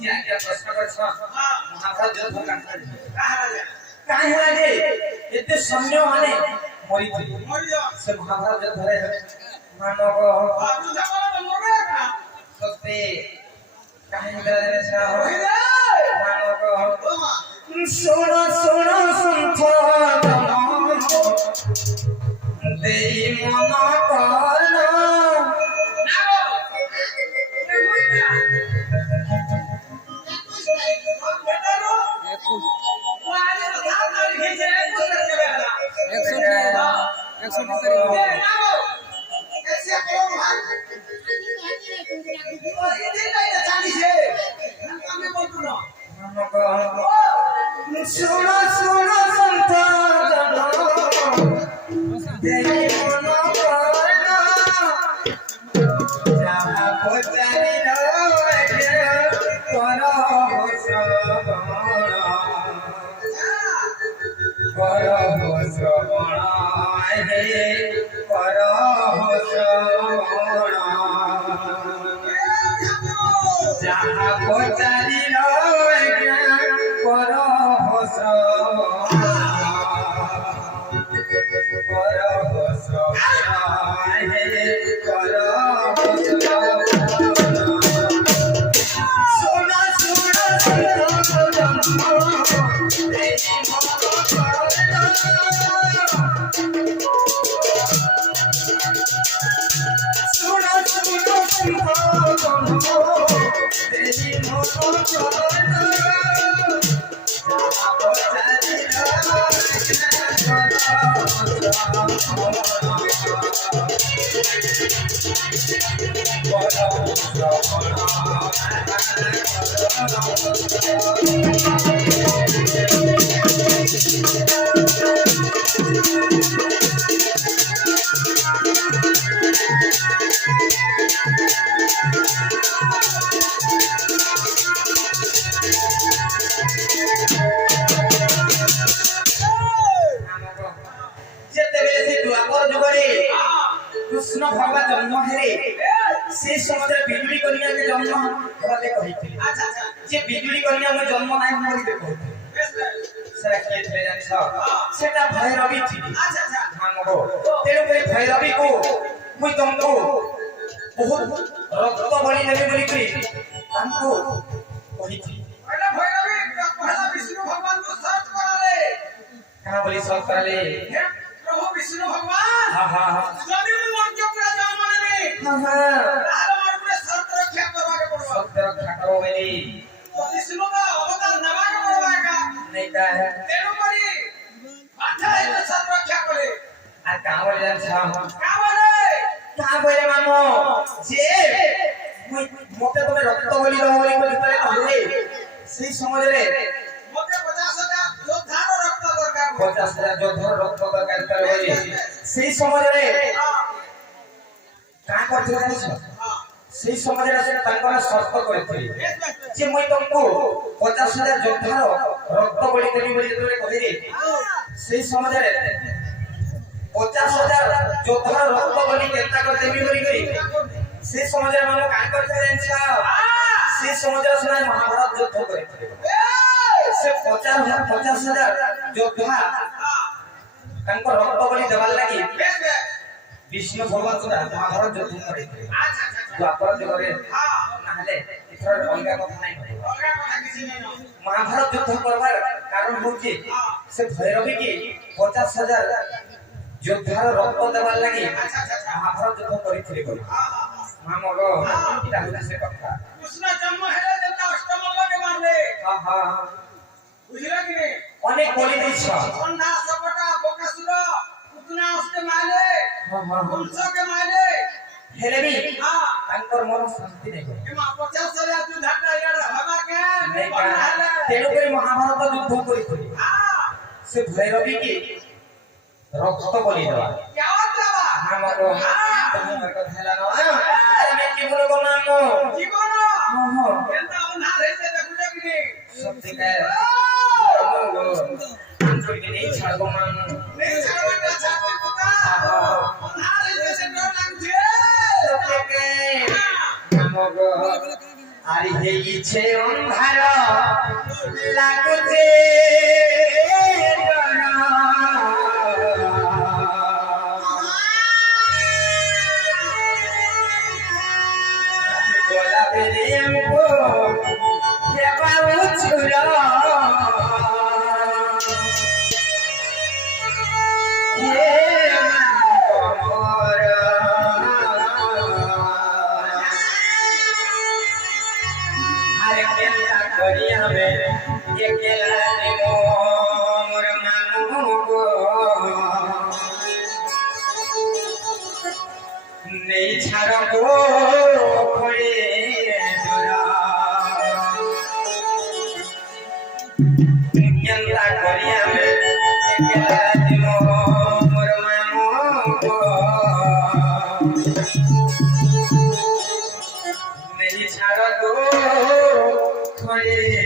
যে আগে প্রশ্ন করছ মহাভারত যুদ্ধ কাহে লাগে এতে সৈন্য মানে মরিছিল সে মহাভারত যুদ্ধরে মানব সত্যি কাহে লাগে মানব শোণ শোণ সন্থ দেই মন কর্ণ শুনো শুনো সন্থ দেই মন কর্ণ যাহা পচারিল কর শ্রবণ হে কর শ্রবণ যাহা পচারিল কর শ্রবণ হে কর কৃষ্ণ ভগবান জন্ম হেরে সেই সময় বিজুড়ি কন্যাকে জন্ম হতে কহিছিল যে বিজুড়ি কন্যা মো জন্ম নাই মরিতে কহিছিল সেটা কিଏ ଥିଲେ ଜାଣିଛ ସେଟା ଭୈରବୀ ଥିଲେ ତେଣୁ କରି ଭୈରବୀ କୁ ମୁଁ ତମକୁ ବହୁତ ରକ୍ତ ବଳି ନେବି ବୋଲିକରି ତାଙ୍କୁ କହିଥିଲି କାହା ବୋଲି ସର୍ଚ୍ଚ କରାଲେ प्रभु विष्णु भगवान हाँ हाँ हाँ जदि मु मर्त्य पूरा जन्म नेबे हाँ हाँ तार मोर पूरे सत्य रक्षा करबा के पड़बा सत्य रक्षा करो मेरी विष्णु का अवतार नवा के पड़बा का नहीं का है तेनु करी अच्छा है सत्य रक्षा करे आ का बोले जान छाम का बोले मानो जे मोटे तमे रक्त बलि दो बोली को तले कहले সেই সময় রে मोटे 50,000 योद्धार रक्त दरकार 50,000 যোদ্ধার রক্ত দরকার করে বলি সেই সময় রে কা করতে জানিস সেই সময় রে তাঙ্কর শর্ত করেছিল যে মই তমকু 50,000 যোদ্ধার রক্ত বলি দেবি বলি তোরে কহিরে সেই সময় রে 50,000 যোদ্ধার রক্ত বলি কেনতা করে দেবি বলি কই সেই সময় রে মানে কা করতে জানিস সেই সময় রে শুনাই মহাভারত যুদ্ধ করেছিল से 50,000 योद्धा तांको रक्त बलि देवार लागि विष्णु भगवान को महाभारत युद्ध करिथे द्वापर युगरे नाहले इथर अलगा कथा नै महाभारत युद्ध करबार कारण होची से भैरवी की 50,000 योद्धार रक्त देवार लागि महाभारत युद्ध करिथे कोइ मामगो इटा होला से कथा कृष्ण जन्म हेले देवता अष्टमल्ल के मारले हां हां बुझला कि नहीं अनेक बोली दैछ अन्धा सपटा बोकासुर उतना उसके मारले हां हां वंश के मारले हेले भी हां तांकर मन शांति नै के 50,000 युद्ध यार हवा के नहीं का तेनु करी महाभारत युद्ध करिथि हां से भैरवी की रक्त बलि देवा क्या होतबा हमरो तमर कथा लानो अरे मैं की बोलो बनानो जीवन हां हां केनता अन्धा रहते देखुले कि नहीं सत्य का जोड़ी नहीं छाड़ो मान नहीं छाड़वा छाती पुता अन्धा रहते से डर लागछे सत्य के हमरो আরে ହେଇছে ଅନ୍ଧାର ଲାଗୁଛେ ଗୋଲାପେରେ ଆମକୁ ହେବାଉଛୁର नहीं छाड़ गो खोड़े केला करिया में केला दिमो मोर मामो नहीं छाड़ गो खोड़े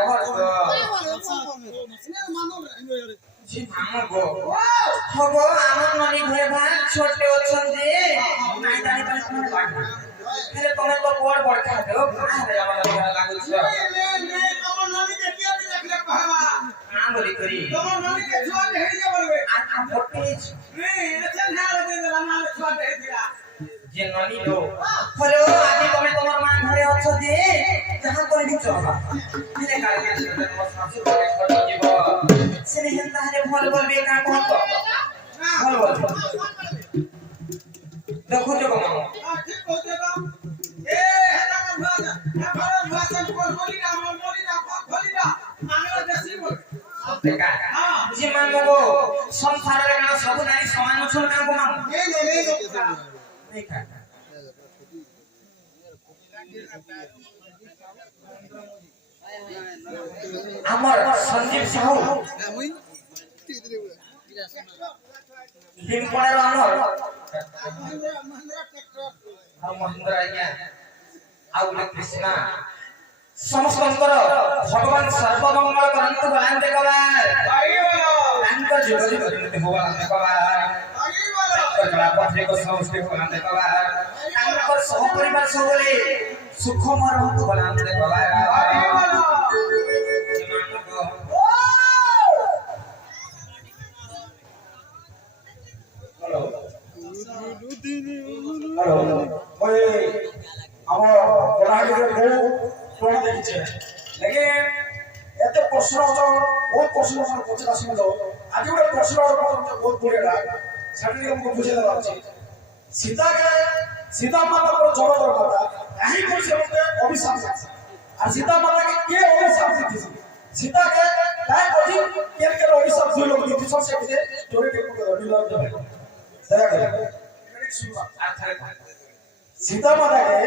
কহর তো জি মামা গো হগো আমার ননি ঘরে ভাই ছোটে অছন্তি নাই জানি পারে তুমি লাগবে হেলে তুমি তো বড় বড় খাবে ও ভাই আমার লাগুছে না বলি করি আর ভোটেজ যে ননি লো পরে ও আগে তুমি তোমার মা ঘরে আছো যে যাহা করে দিছ হেলে কালকে তোমার শাশু করে ছোট জীব সেনে হেন তাহলে ভল বলবে কা কোন তো ভল বলবে দেখো তো মামা ঠিক কইতে দাও এ হেটা ভাষা এবারে ভাষা বলি না বলি না আমরা দেশি বল দেখা যে মামা গো সংসারের না সব নারী সমান অছন কাম কো মামা দেখা আমার সঞ্জীব সাহু লিমপড়ার আমার মহেন্দ্র আজ্ঞা আউলে কৃষ্ণ সমস্তଙ୍କର ভগবান সর্বমঙ্গল କରନ୍ତୁ ବଳାନ୍ତେ କବାର ତାଙ୍କ ଜୀବନ କରିନ୍ତି ଭଗବାନ କବାର ତାଙ୍କ ଜଳାପଥ୍ରିକ ସମସ୍ତେ ବଳାନ୍ତେ କବାର ତାଙ୍କର ସହପରିବାର ସବୁବେଳେ ସୁଖମୟ ରହନ୍ତୁ ବଳାନ୍ତେ କବାର हेलो ओए আমার পড়াইলে বহু কোন দেখছে लेकिन এত প্রশ্ন তো বহুত প্রশ্ন আমার কাছে আসে না আজ একটা প্রশ্ন আমার বহুত পড়েলা সেটা আমি বুঝে দেওয়া উচিত সীতা মাতা পুরো জগতের মাতা এই বলছে অভিশাপ আছে আর সীতা মাতাকে কে অভিশাপ দিয়েছে সীতাকে তাই বলি কে অভিশাপ দিল দিয়েছে সেটা স্টোরি টেকনিক অভিনয় হবে দয়া করে শুনুন আচ্ছা সীতা মাতাকে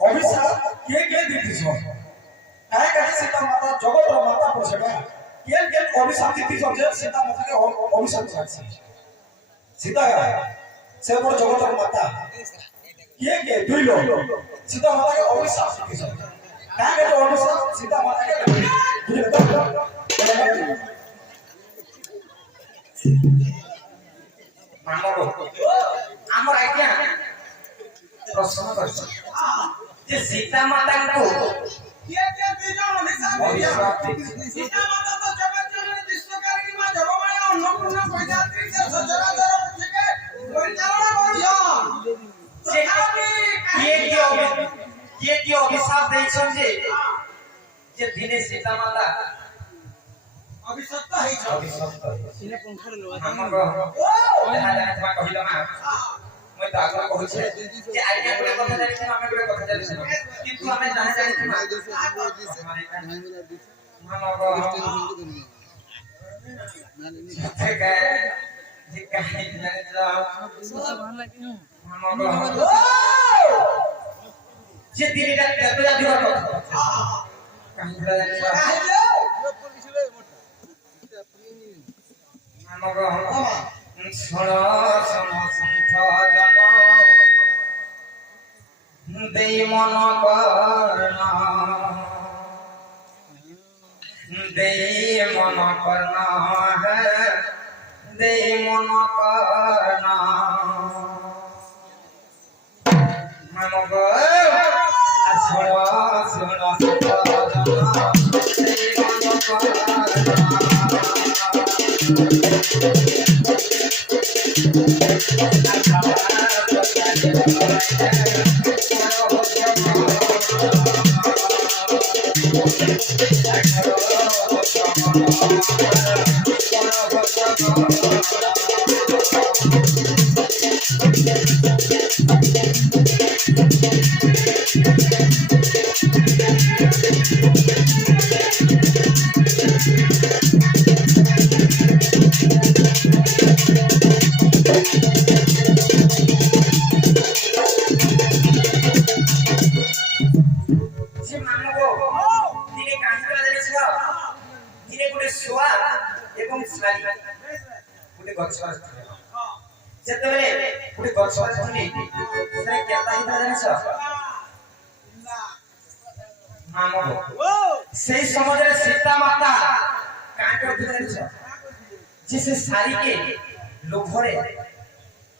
অভিশাপ কে দিতেছ কাहे কাहे সীতা মাতা জগতের মাতা পড়ছে না কে অভিশাপ দিতেছ যে সীতা মাতাকে অভিশাপ দিয়েছে সীতা সে বড় জগতের মাতা কে দুই লোক সীতা মাতাকে অভিশাপ দিতেছ কাহে কাহে অভিশাপ সীতা মাতাকে আমার আজ্ঞা প্রশ্ন করছে যে সীতা মাতাଙ୍କୁ কে দুইজন অভিশাপ সীতা মাতা তো জগৎজননী বিশ্বকারিণী মা জগমায়া অন্নপূর্ণা বৈদাত্রী যে সচরাচর থেকে পরিচালনা করছেন সেখানে কি অভিশাপ দিয়েছেন যে দিনে সীতা মাতা অভিশপ্ত হয়েছে সিনে পঙ্খর লো আমাগো ও দেখা যায় তোমা কহিলা মা মই তো আগলা কইছে যে আইডিয়া করে কথা জানিছ আমি করে কথা জানিছ কিন্তু আমি জানা জানিছ না আমাগো ঠিক আছে ঠিক আছে জানিছ আমাগো যে দিনটা কত জানি কথা কাহিলা জানিছ আমাগো শোনো শোনো সন্থ জন দেই মন করনা দেই মন করনা হে দেই মন করনা আমাগো শোনো শোনো সন্থ জন দেই মন করনা যেতবেলে পুরি গছ অছন্তি সে কেতা হিতা জানিছ মামো সেই সমাজের সীতা মাতা কাঁ করতে জানিছ যে সে শাড়িকে লোভরে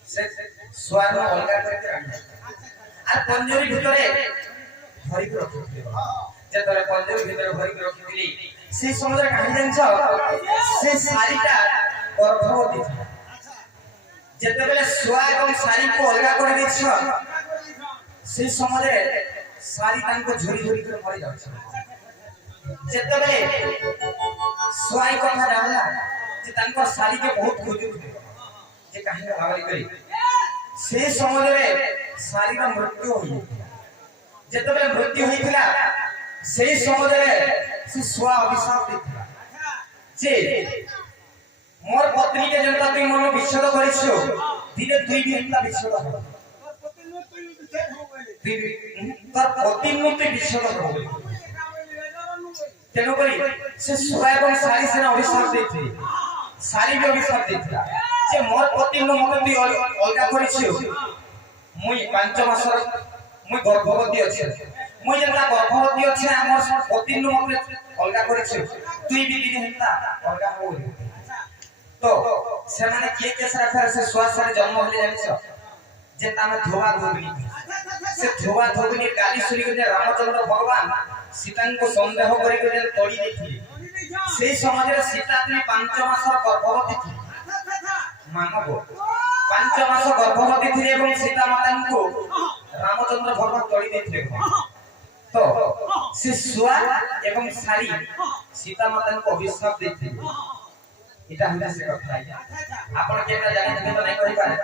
সে সোয়ার অলগা করে রাখে আর পঞ্জরি ভিতরে ভরিকে রখিଥିଲେ যেতবে পঞ্জরি ভিতরে ভরিকে রখিଥିଲି সেই সমাজের কাহিনী জানিছ সে শাড়িটা গর্ভবতী ছিল যেতবে সোয়া এবং শাড়িকে অলগা করে দিছ সেই সমাজে শাড়ি তাঙ্ক ঝরি ঝরি করে মরি যাচ্ছে যেতবে সোয়াই কথা জানলা যে তাঙ্ক শাড়িকে বহুত খুঁজুଥିଲେ যে কাহিনী ভাবলি করি সেই সমাজে শাড়ির মৃত্যু হয়েছিল যেতবে মৃত্যু হয়েছিল সেই সমাজে সে সোয়া অভিশাপ দিয়েছিল যে মোর পত্নীকে যেটা তুই মন বিচ্ছেদ করিছ দিনে 2 ঘন্টা বিচ্ছেদ হবে তার প্রতিমূর্তি বিচ্ছেদ হবে তেণু করি সে সোয়া এবং শাড়ি সেনা অভিশাপ দিয়েছিল শাড়ি বি অভিশাপ দিয়েছিল যে মোর প্রতিমূর্তি মতে তুই অলগা করিছ মুই 5 মাসর মুই গর্ভবতী আছে মুই যেটা গর্ভবতী আছে আমার প্রতিমূর্তি মতে অলগা করিছ তুই বি দিনে হেন্তা অলগা হই তো সেমানে কে কে সারা সে সোয়া সারে জন্ম হলে জানিছ যে তামে ধোবা ধোবনি সে ধোবা ধোবনি গালি শুনি করে রামচন্দ্র ভগবান সীতাଙ୍କୁ সন্দেহ করে করে তড়ি দিয়েছিল সেই সমাজের সীতা তুমি 5 মাসর গর্ভবতী ছিল মানব 5 মাস গর্ভবতী ছিল এবং সীতা মাতাଙ୍କୁ রামচন্দ্র ভগবান তড়ি দিয়েছিল তো সে সোয়া এবং শাড়ি সীতা মাতাଙ୍କୁ অভিশাপ দিয়েছিল এটা হচ্ছে সে কথা আপন কেটা জানি তুমি তো নাই করি পারে